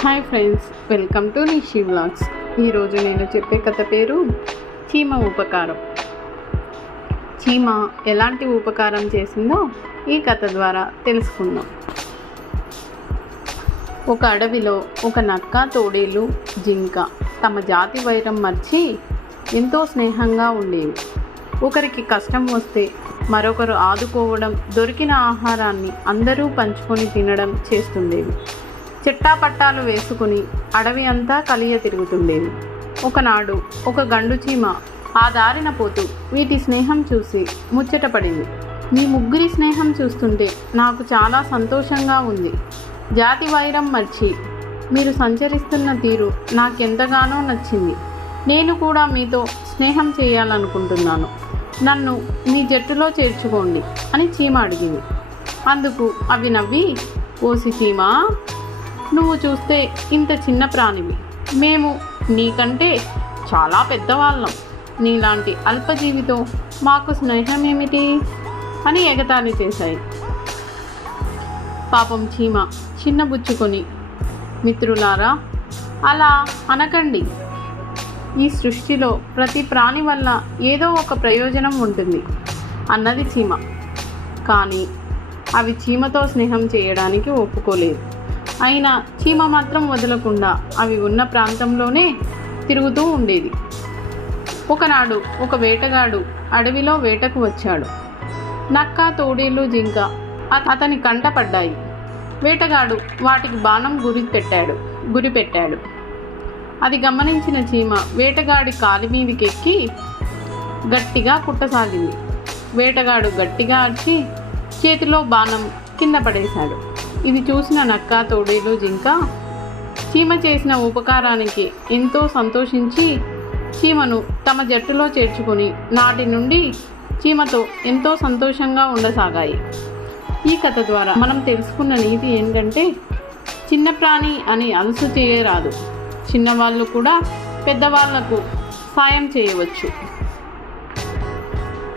Hi friends, welcome to Nishi vlogs. ఈరోజు నేను చెప్పే కథ పేరు చీమ ఉపకారం. చీమ ఎలాంటి ఉపకారం చేసిందో ఈ కథ ద్వారా తెలుసుకుందాం. ఒక అడవిలో ఒక నక్క, తోడేలు, జింక తమ జాతి వైరం మర్చి ఎంతో స్నేహంగా ఉండేవి. ఒకరికి కష్టం వస్తే మరొకరు ఆదుకోవడం, దొరికిన ఆహారాన్ని అందరూ పంచుకొని తినడం చేస్తుండేవి. చెట్టాపట్టాలు వేసుకుని అడవి అంతా కలియ తిరుగుతుండేవి. ఒకనాడు ఒక గండు చీమ ఆ దారిన పోతూ వీటి స్నేహం చూసి ముచ్చటపడింది. మీ ముగ్గురి స్నేహం చూస్తుంటే నాకు చాలా సంతోషంగా ఉంది. జాతి వైరం మర్చి మీరు సంచరిస్తున్న తీరు నాకెంతగానో నచ్చింది. నేను కూడా మీతో స్నేహం చేయాలనుకుంటున్నాను. నన్ను మీ జట్టులో చేర్చుకోండి అని చీమ అడిగింది. అందుకు అవి నవ్వి, ఓసి చీమ, నువ్వు చూస్తే ఇంత చిన్న ప్రాణివి, మేము నీకంటే చాలా పెద్దవాళ్ళం. నీలాంటి అల్పజీవితో మాకు స్నేహం ఏమిటి అని ఎగతాళి చేశాయి. పాపం చీమ చిన్నబుచ్చుకొని, మిత్రులారా, అలా అనకండి. ఈ సృష్టిలో ప్రతి ప్రాణి వల్ల ఏదో ఒక ప్రయోజనం ఉంటుంది అన్నది చీమ. కానీ అవి చీమతో స్నేహం చేయడానికి ఒప్పుకోలేదు. అయినా చీమ మాత్రం వదలకుండా అవి ఉన్న ప్రాంతంలోనే తిరుగుతూ ఉండేది. ఒకనాడు ఒక వేటగాడు అడవిలో వేటకు వచ్చాడు. నక్క, తోడేలు, జింక అతని కంట పడ్డాయి. వేటగాడు వాటికి బాణం గురి పెట్టాడు. అది గమనించిన చీమ వేటగాడి కాలి మీదకెక్కి గట్టిగా కుట్టసాగింది. వేటగాడు గట్టిగా అరిచి చేతిలో బాణం కింద పడేశాడు. ఇది చూసిన నక్క, తోడేలు, జింక చీమ చేసిన ఉపకారానికి ఎంతో సంతోషించి చీమను తమ జట్టులో చేర్చుకుని నాటి నుండి చీమతో ఎంతో సంతోషంగా ఉండసాగాయి. ఈ కథ ద్వారా మనం తెలుసుకున్న నీతి ఏంటంటే, చిన్న ప్రాణి అని అలసు చేయరాదు. చిన్నవాళ్ళు కూడా పెద్దవాళ్లకు సాయం చేయవచ్చు.